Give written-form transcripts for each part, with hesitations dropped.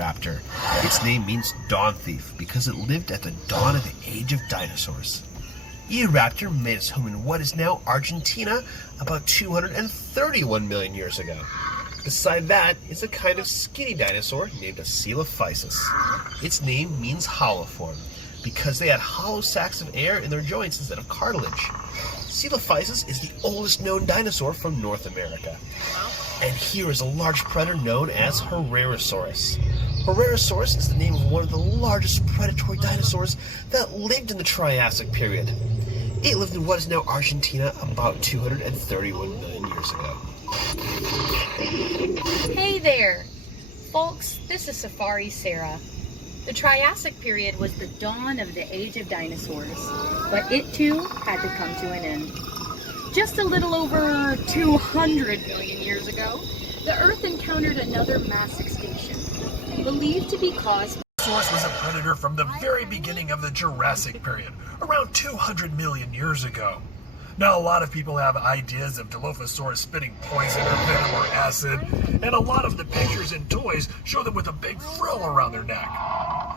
raptor. Its name means dawn thief because it lived at the dawn of the age of dinosaurs. Eoraptor made its home in what is now Argentina about 231 million years ago. Beside that is a kind of skinny dinosaur named a Coelophysis. Its name means hollow form because they had hollow sacs of air in their joints instead of cartilage. Coelophysis is the oldest known dinosaur from North America. And here is a large predator known as Herrerasaurus. Herrerasaurus is the name of one of the largest predatory dinosaurs that lived in the Triassic period. It lived in what is now Argentina about 231 million years ago. Hey there! Folks, this is Safari Sarah. The Triassic period was the dawn of the age of dinosaurs, but it too had to come to an end. Just a little over 200 million years ago, the Earth encountered another mass extinction, believed to be caused. Dinosaurs was a predator from the very beginning of the Jurassic period, around 200 million years ago. Now, a lot of people have ideas of Dilophosaurus spitting poison or venom or acid, and a lot of the pictures and toys show them with a big frill around their neck.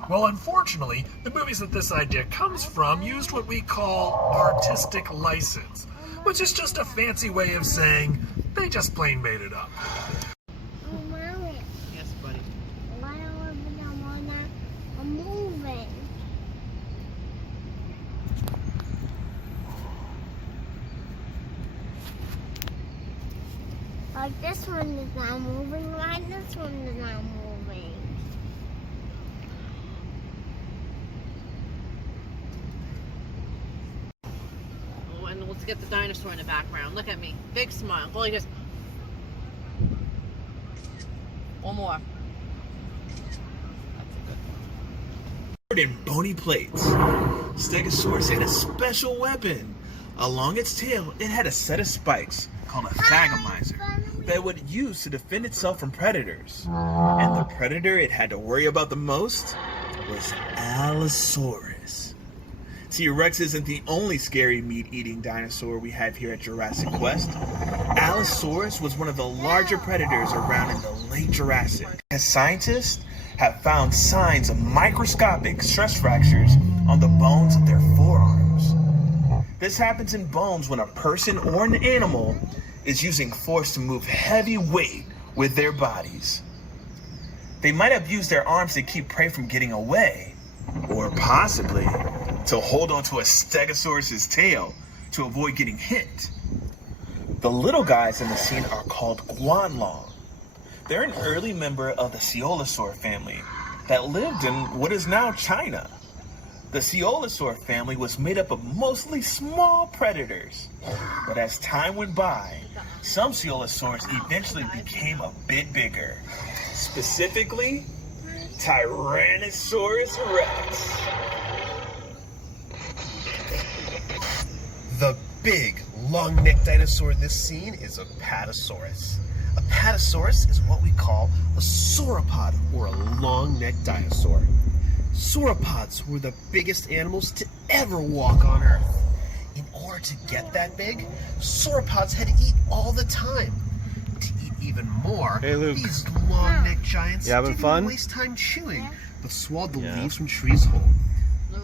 Well, unfortunately, the movies that this idea comes from used what we call artistic license, which is just a fancy way of saying they just plain made it up. Yes, buddy. I'm moving. Like this one is not moving, right? This one is not moving. Oh, and let's get the dinosaur in the background. Look at me. Big smile. Go like this. One more. In bony plates, Stegosaurus had a special weapon. Along its tail, it had a set of spikes called a thagomizer that it would use to defend itself from predators. And the predator it had to worry about the most was Allosaurus. T-Rex isn't the only scary meat-eating dinosaur we have here at Jurassic Quest. Allosaurus was one of the larger predators around in the late Jurassic. As scientists have found signs of microscopic stress fractures on the bones of their forearms. This happens in bones when a person or an animal is using force to move heavy weight with their bodies. They might have used their arms to keep prey from getting away, or possibly to hold onto a Stegosaurus's tail to avoid getting hit. The little guys in the scene are called guanlong. They're an early member of the Coelosaur family that lived in what is now China. The Coelosaur family was made up of mostly small predators, but as time went by, some Coelosaurs eventually became a bit bigger. Specifically, Tyrannosaurus Rex. The big, long-necked dinosaur in this scene is a Apatosaurus. A Apatosaurus is what we call a sauropod, or a long-necked dinosaur. Sauropods were the biggest animals to ever walk on Earth. In order to get that big, sauropods had to eat all the time. To eat even more, Hey, Luke. these long-necked giants You having didn't fun? waste time chewing, but swallowed the Yeah. leaves from trees whole.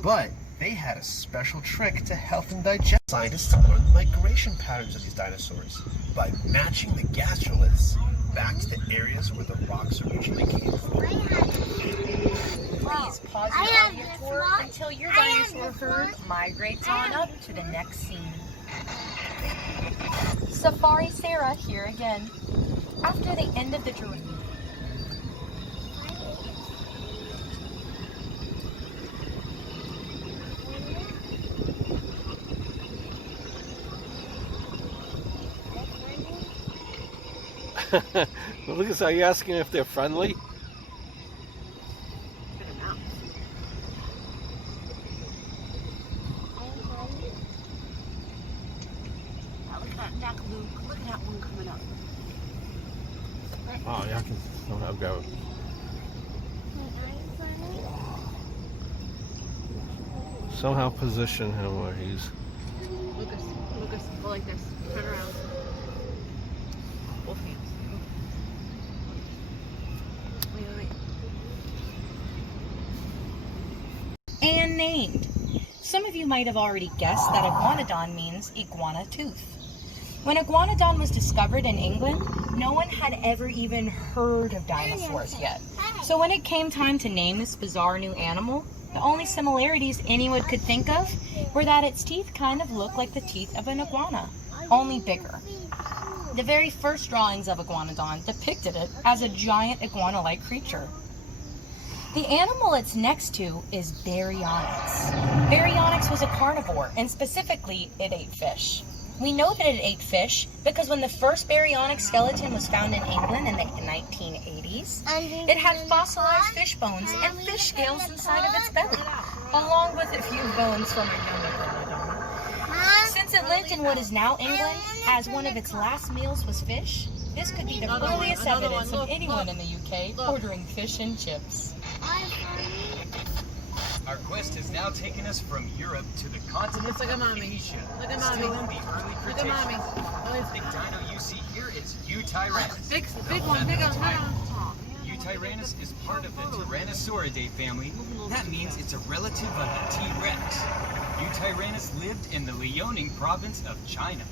But they had a special trick to help them digest. Scientists learned the migration patterns of these dinosaurs by matching the gastroliths back to the areas where the rocks originally came from. Please pause I your have audio this tour one. until your I have dinosaur this herd one. migrates on up to the next scene. Safari Sarah here again. After the end of the Jurassic. Well, Lucas, are you asking if they're friendly? Look at that neck, Luke. Look at that one coming up. Oh, yeah, I can somehow go. Somehow position him where he's. Lucas, go like this. Turn around. Both hands. Wait. named. Some of you might have already guessed that iguanodon means iguana tooth. When iguanodon was discovered in England, no one had ever even heard of dinosaurs yet. So when it came time to name this bizarre new animal, the only similarities anyone could think of were that its teeth kind of looked like the teeth of an iguana, only bigger. The very first drawings of iguanodon depicted it as a giant iguana-like creature. The animal it's next to is Baryonyx. Baryonyx was a carnivore, and specifically, it ate fish. We know that it ate fish because when the first Baryonyx skeleton was found in England in the 1980s, it had fossilized fish bones and fish scales inside of its belly, along with a few bones from a young iguanodon. Since it lived in what is now England, as one of its last meals was fish, this could be the earliest evidence of anyone in the UK ordering fish and chips. Our quest has now taken us from Europe to the continent Look at of mommy. Asia. Look at Still mommy. in the early Look at mommy. Cretaceous. The big dino you see here is Eutyrannus. Big one, big one. Eutyrannus is part of the Tyrannosauridae family. That means it's a relative of the T-Rex. Eutyrannus lived in the Liaoning province of China.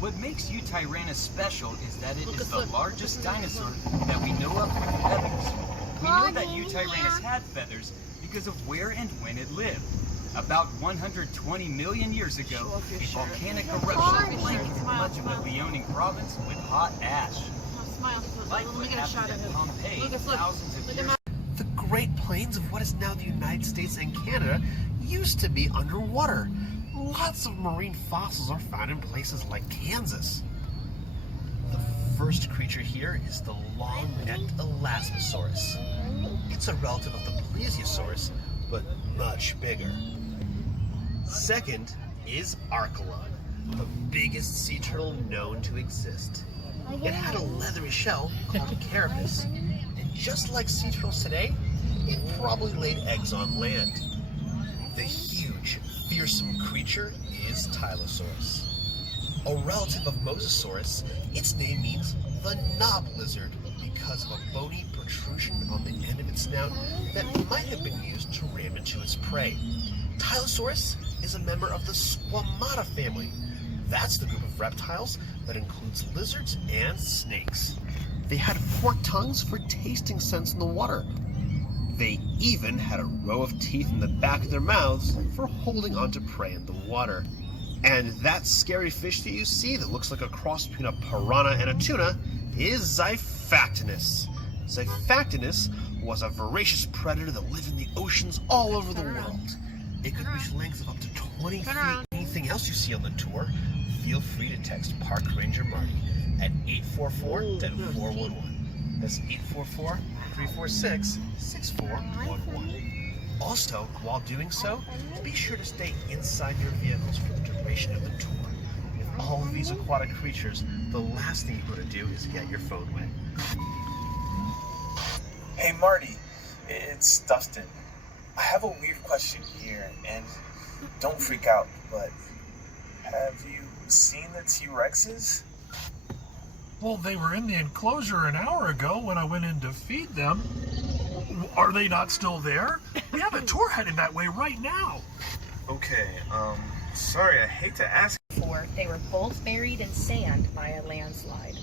What makes Eutyrannus special is that it is the largest dinosaur that we know of with feathers. We know that Eutyrannus had feathers because of where and when it lived. About 120 million years ago, a volcanic eruption blanketed much of the Liaoning province with hot ash. Smile. Like Let what me get a shot happened of at him. Pompeii Lucas, look. thousands of Look years at The Great Plains of what is now the United States and Canada used to be underwater. Lots of marine fossils are found in places like Kansas. The first creature here is the long-necked Elasmosaurus. It's a relative of the Plesiosaurus, but much bigger. Second is Archelon, the biggest sea turtle known to exist. It had a leathery shell called a carapace, and just like sea turtles today, it probably laid eggs on land. The huge, fearsome creature is Tylosaurus. A relative of Mosasaurus, its name means the knob lizard because of a bony protrusion on the end of its snout that might have been used to ram into its prey. Tylosaurus is a member of the Squamata family. That's the group of reptiles that includes lizards and snakes. They had forked tongues for tasting scents in the water. They even had a row of teeth in the back of their mouths for holding onto prey in the water. And that scary fish that you see that looks like a cross between a piranha and a tuna is Xiphactinus. Xiphactinus was a voracious predator that lived in the oceans all over the world. It could reach lengths of up to 20 feet. Anything else you see on the tour, feel free to text Park Ranger Marty at 844-411. That's 844-346-6411. Also, while doing so, be sure to stay inside your vehicles for the duration of the tour. With all of these aquatic creatures, the last thing you want to do is get your phone wet. Hey Marty, it's Dustin. I have a weird question here, and don't freak out, but have you seen the T-Rexes? Well, they were in the enclosure an hour ago when I went in to feed them. Are they not still there? We have a tour heading that way right now. Okay, sorry, I hate to ask. They were both buried in sand by a landslide.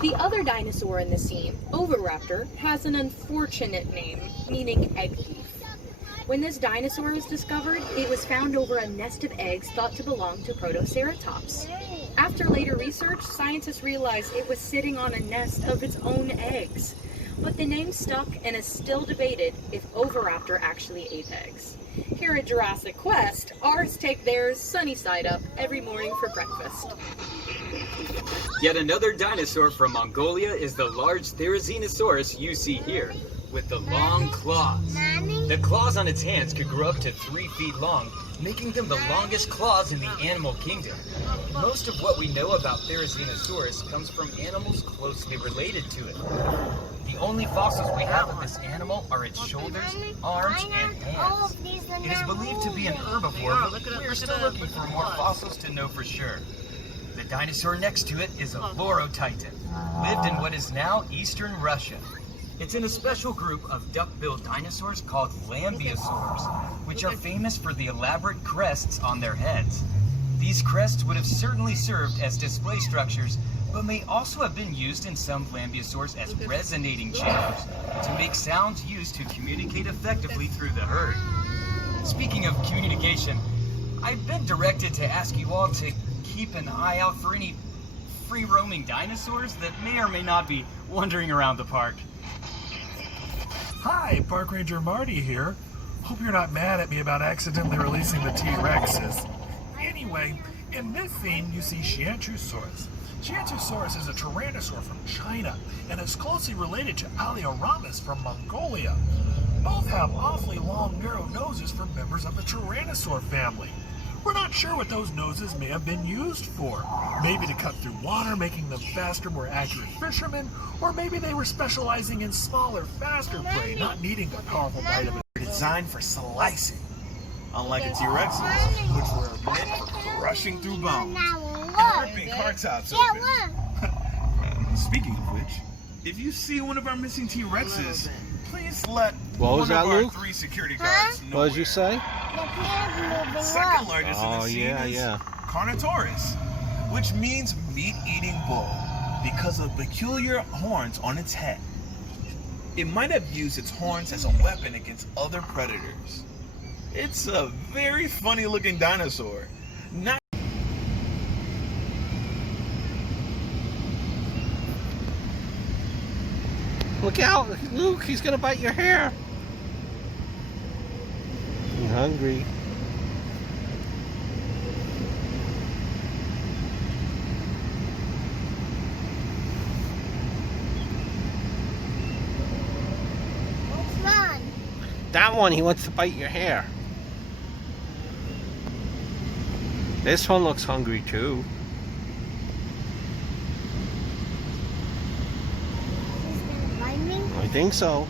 The other dinosaur in the scene, Oviraptor, has an unfortunate name, meaning egg thief. When this dinosaur was discovered, it was found over a nest of eggs thought to belong to Protoceratops. After later research, scientists realized it was sitting on a nest of its own eggs. But the name stuck and is still debated if Oviraptor actually ate eggs. Here at Jurassic Quest, ours take theirs sunny side up every morning for breakfast. Yet another dinosaur from Mongolia is the large Therizinosaurus you see here, with the long claws. The claws on its hands could grow up to 3 feet long, making them the longest claws in the animal kingdom. Most of what we know about Therizinosaurus comes from animals closely related to it. The only fossils we have of this animal are its shoulders, arms, and hands. It is believed to be an herbivore, but we are still looking for more fossils to know for sure. The dinosaur next to it is a Lorotitan, lived in what is now eastern Russia. It's in a special group of duck-billed dinosaurs called Lambeosaurs, which are famous for the elaborate crests on their heads. These crests would have certainly served as display structures, but may also have been used in some Lambeosaurs as resonating chambers to make sounds used to communicate effectively through the herd. Speaking of communication, I've been directed to ask you all to keep an eye out for any free-roaming dinosaurs that may or may not be wandering around the park. Hi, Park Ranger Marty here. Hope you're not mad at me about accidentally releasing the T-Rexes. Anyway, in this scene you see Shianchusaurus. Shianchusaurus is a tyrannosaur from China and is closely related to Alioramus from Mongolia. Both have awfully long, narrow noses for members of the tyrannosaur family. We're not sure what those noses may have been used for. Maybe to cut through water, making them faster, more accurate fishermen, or maybe they were specializing in smaller, faster prey, not needing a powerful bite of it. Designed for slicing, unlike the T-Rexes, which were meant for crushing through bones and ripping car tops open. Speaking of which, if you see one of our missing T-Rexes, please let What was one of that, our Luke? 3 security guards know. What did you say? Second largest in Oh, the scene yeah, is yeah. Carnotaurus, which means meat-eating bull because of peculiar horns on its head. It might have used its horns as a weapon against other predators. It's a very funny-looking dinosaur. Not Look out, Luke, he's gonna bite your hair. I'm hungry. That one, he wants to bite your hair. This one looks hungry too. I think so.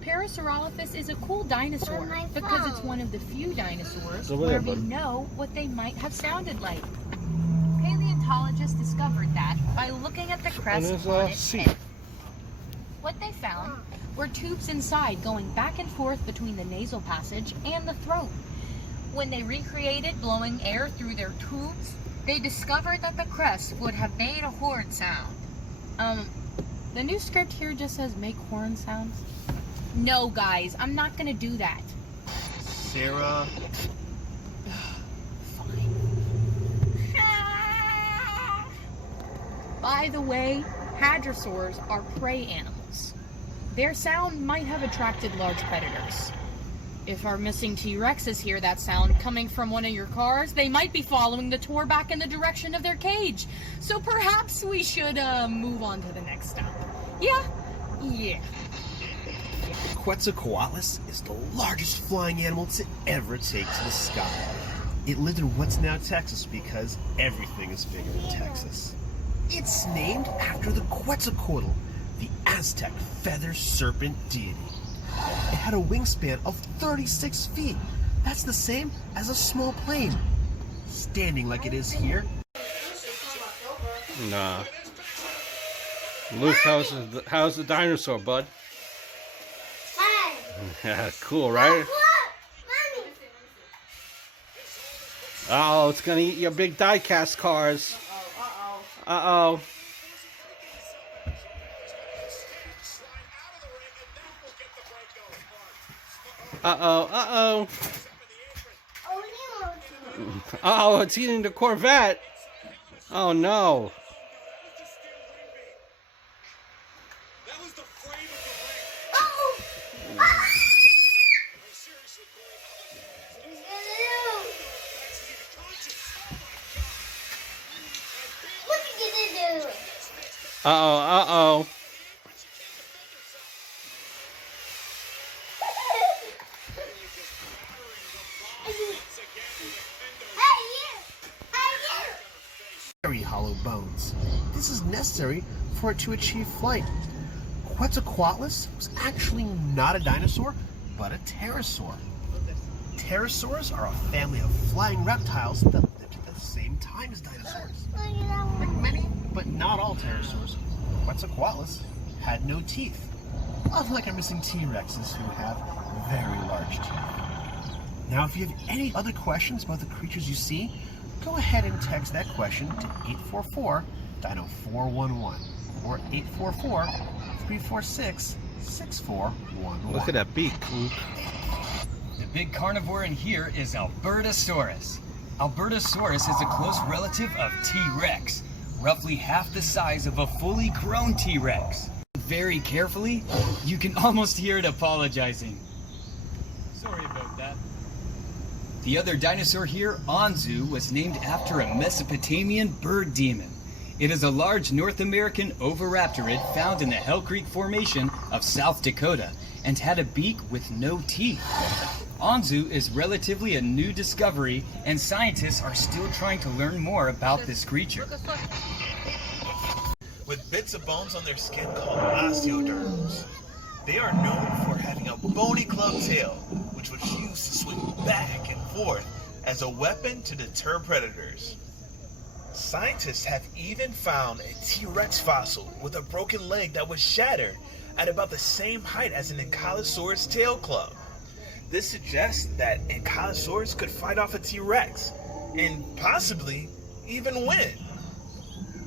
Parasaurolophus is a cool dinosaur because it's one of the few dinosaurs Over where there, we bud. know what they might have sounded like. Paleontologists discovered that by looking at the crest there's on a its seat. head. What they found were tubes inside going back and forth between the nasal passage and the throat. When they recreated blowing air through their tubes, they discovered that the crest would have made a horn sound. The new script here just says make horn sounds. No, guys, I'm not gonna do that. Sarah. By the way, hadrosaurs are prey animals. Their sound might have attracted large predators. If our missing T-Rexes hear that sound coming from one of your cars, they might be following the tour back in the direction of their cage. So perhaps we should move on to the next stop. Yeah. Quetzalcoatlus is the largest flying animal to ever take to the sky. It lived in what's now Texas because everything is bigger in Texas. It's named after the Quetzalcoatl, the Aztec feather serpent deity. It had a wingspan of 36 feet. That's the same as a small plane. Standing like it is here. Nah. Luke, how's the dinosaur, bud? Yeah, cool, right? Uh-oh, it's gonna eat your big die-cast cars. Uh-oh. Uh-oh. Uh-oh, it's eating the Corvette. Oh, no. Uh-oh. Very hollow bones. This is necessary for it to achieve flight. Quetzalcoatlus was actually not a dinosaur, but a pterosaur. Pterosaurs are a family of flying reptiles that lived at the same time as dinosaurs. Like many, but not all pterosaurs, Quetzalcoatlus had no teeth, unlike our missing T-Rexes who have very large teeth. Now, if you have any other questions about the creatures you see, go ahead and text that question to 844-DINO-411 or 844-346-6411. Look at that beak, Luke. The big carnivore in here is Albertosaurus. Albertosaurus is a close relative of T-Rex, roughly half the size of a fully grown T-Rex. Very carefully, you can almost hear it apologizing. Sorry about that. The other dinosaur here, Anzu, was named after a Mesopotamian bird demon. It is a large North American oviraptorid found in the Hell Creek Formation of South Dakota and had a beak with no teeth. Anzu is relatively a new discovery, and scientists are still trying to learn more about this creature. With bits of bones on their skin called osteoderms. They are known for having a bony club tail, which was used to swing back and forth as a weapon to deter predators. Scientists have even found a T-Rex fossil with a broken leg that was shattered at about the same height as an Ankylosaurus tail club. This suggests that Ankylosaurus could fight off a T-Rex and possibly even win.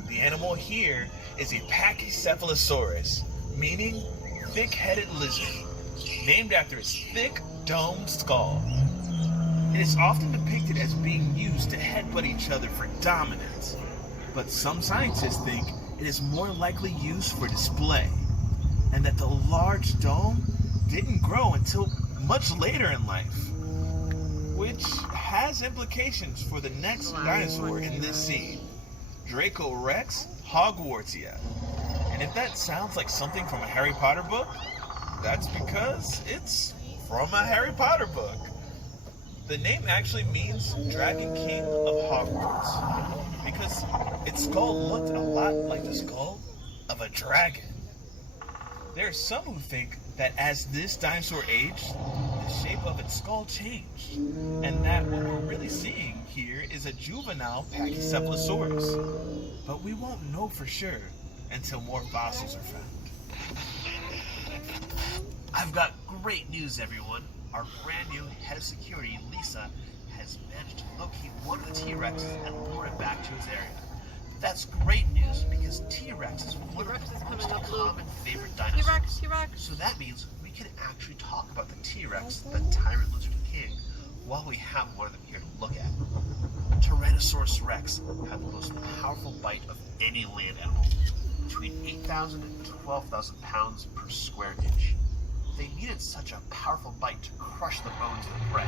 The animal here is a Pachycephalosaurus, meaning thick-headed lizard, named after its thick, domed skull. It is often depicted as being used to headbutt each other for dominance, but some scientists think it is more likely used for display, and that the large dome didn't grow until much later in life, which has implications for the next dinosaur in this scene, Dracorex Hogwartsia. And if that sounds like something from a Harry Potter book, that's because it's from a Harry Potter book. The name actually means Dragon King of Hogwarts, because its skull looked a lot like the skull of a dragon. There are some who think that as this dinosaur aged, the shape of its skull changed, and that what we're really seeing here is a juvenile Pachycephalosaurus. But we won't know for sure until more fossils are found. I've got great news, everyone. Our brand new head of security, Lisa, has managed to locate one of the T-Rexes and lure it back to his area. That's great news because T-Rex is one of the most common favorite dinosaurs. T-Rex. So that means we can actually talk about the T-Rex, the Tyrant Lizard King, while we have one of them here to look at. Tyrannosaurus Rex had the most powerful bite of any land animal, between 8,000 and 12,000 pounds per square inch. They needed such a powerful bite to crush the bones of the prey,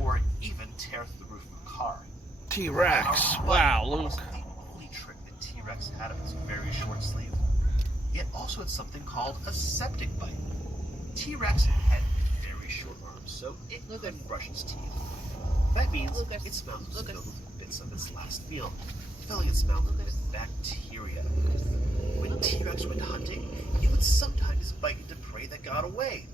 or even tear through the roof of a car. T-Rex. Wow, Luke. Wasn't the only trick that T-Rex had up its very short sleeve. It also had something called a septic bite. T-Rex had very short arms, so it couldn't brush its teeth. That means its mouth was filled with bits of its last meal, filling its mouth with bacteria. When T-Rex went hunting, it would sometimes bite into prey that got away.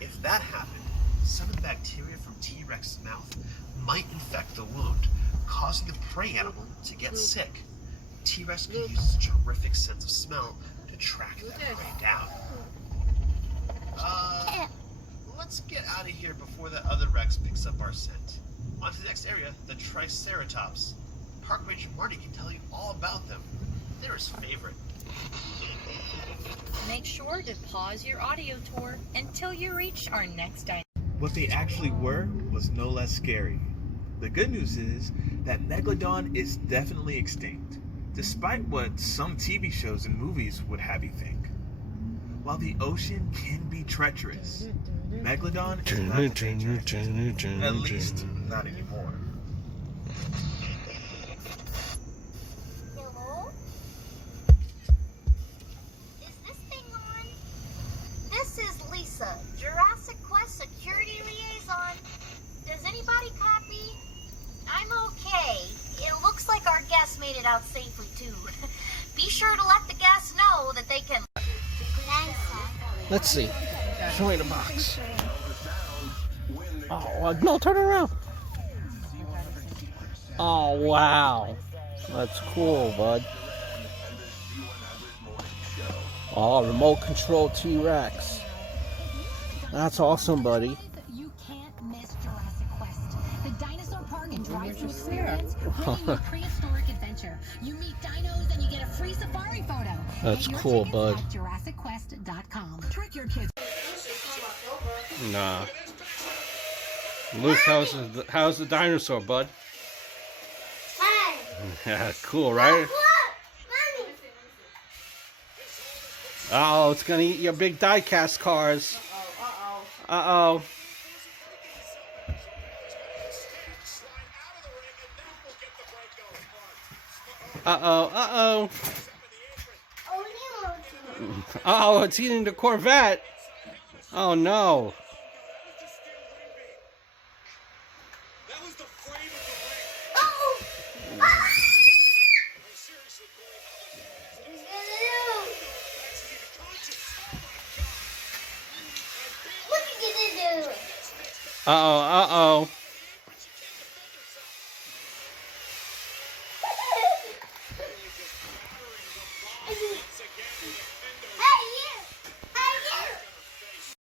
If that happened, some of the bacteria from T-Rex's mouth might infect the wound, causing the prey animal to get sick. T-Rex could use its terrific sense of smell to track that prey down. Let's get out of here before that other Rex picks up our scent. On to the next area, the Triceratops. Park Ranger Marty can tell you all about them. They're his favorite. Make sure to pause your audio tour until you reach our next dinosaur. What they actually were was no less scary. The good news is that Megalodon is definitely extinct, despite what some TV shows and movies would have you think. While the ocean can be treacherous, Megalodon is not treacherous, at least not anymore. Hello? Is this thing on? This is Lisa, Jurassic Quest Security Liaison. Does anybody copy? I'm okay. It looks like our guests made it out safely too. Be sure to let the guests know that they can. Let's see. Show me the box. Oh, no, turn around. Oh, wow. That's cool, bud. Oh, remote control T-Rex. That's awesome, buddy. You can't miss Jurassic Quest. The dinosaur park and drive-through experience, bringing you prehistoric adventure. You meet dinos and you get a free safari photo. That's Get your cool, tickets bud. at JurassicQuest.com. Trick your kids. Nah. Luke, how's the dinosaur, bud? Yeah, cool, right? Uh-oh, it's gonna eat your big die-cast cars. Uh-oh. Uh-oh, uh-oh. Uh-oh, it's eating the Corvette. Oh, no. Uh-oh, uh-oh.